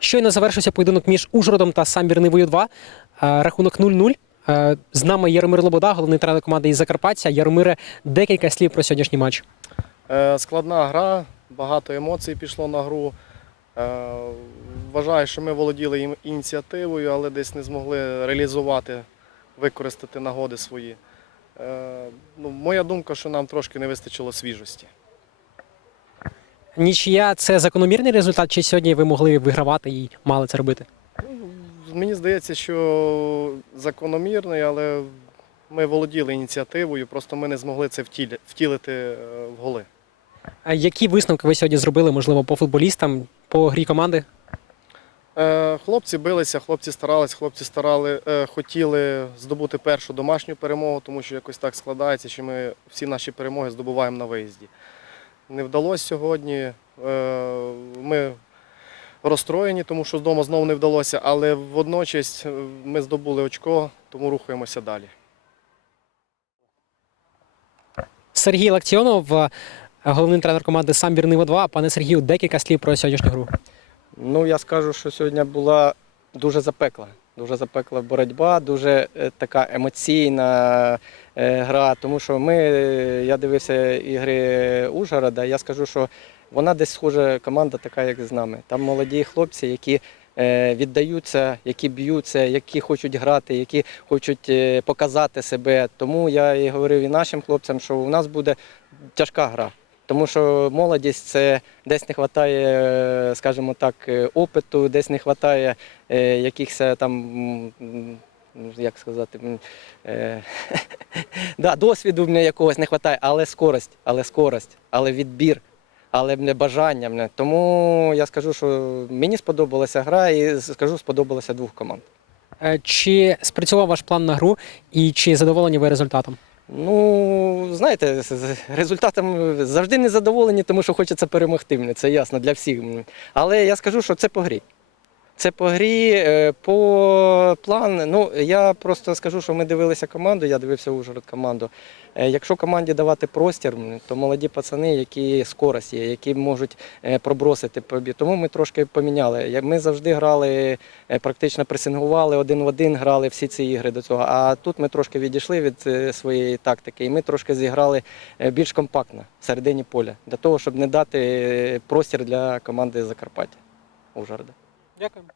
Щойно завершився поєдинок між Ужгородом та Самбірнивою 2. Е, Рахунок 0-0. Е, З нами Яромир Лобода, головний тренер команди із Закарпаття. Яромире, декілька слів про сьогоднішній матч. Е, Складна гра, багато емоцій пішло на гру. Вважаю, що ми володіли ім- ініціативою, але десь не змогли реалізувати, використати нагоди свої. Ну, моя думка, що нам трошки не вистачило свіжості. Нічия це закономірний результат, чи сьогодні ви могли вигравати і мали це робити? Мені здається, що закономірний, але ми володіли ініціативою, просто ми не змогли це втілити е, в голи. А які висновки ви сьогодні зробили, можливо, по футболістам, по грі команди? Е, Хлопці билися, хлопці старались, хлопці старали, е, хотіли здобути першу домашню перемогу, тому що якось так складається, що ми всі наші перемоги здобуваємо на виїзді. Не вдалося сьогодні. е, Ми розстроєні, тому що вдома знову не вдалося, але водночас е, ми здобули очко, тому рухаємося далі. Сергій Лактіонов, е, головний тренер команди Самбір Нива 2. Пане Сергію, декілька слів про сьогоднішню гру. Ну, я скажу, що сьогодні була дуже запекла. Дуже запекла боротьба, дуже е, така емоційна е, гра. Тому що ми, е, я дивився ігри Ужгорода, я скажу, що вона десь схожа команда, така, як з нами. Там молоді хлопці, які віддаються, які б'ються, які хочуть грати, які хочуть показати себе. Тому я і говорив і нашим хлопцям, що у нас буде тяжка гра. Тому що молодість це десь не вистачає, е, скажімо так, е, опиту, десь не вистачає е, якихось там, як сказати, е, да, досвіду мене якогось не вистачає, але скорость, але скорость, але відбір, але не бажання. мене. Тому я скажу, що мені сподобалася гра і скажу, сподобалося двох команд. Чи спрацював ваш план на гру і чи задоволені ви результатом? Ну, знаєте, результатом завжди не задоволені, тому що хочеться перемогти. Це ясно для всіх. Але я скажу, що це по грі. Це по грі, е, по план. Ну, я просто скажу, що ми дивилися команду, я дивився Ужгород команду. Е, Якщо команді давати простір, то молоді пацани, які скорость є, які можуть е, пробросити побі. Тому ми трошки поміняли. Ми завжди грали, практично пресингували один в один, грали всі ці ігри до цього. А тут ми трошки відійшли від своєї тактики, і ми трошки зіграли більш компактно в середині поля, для того, щоб не дати простір для команди Закарпаття Ужгорода. Дякуємо.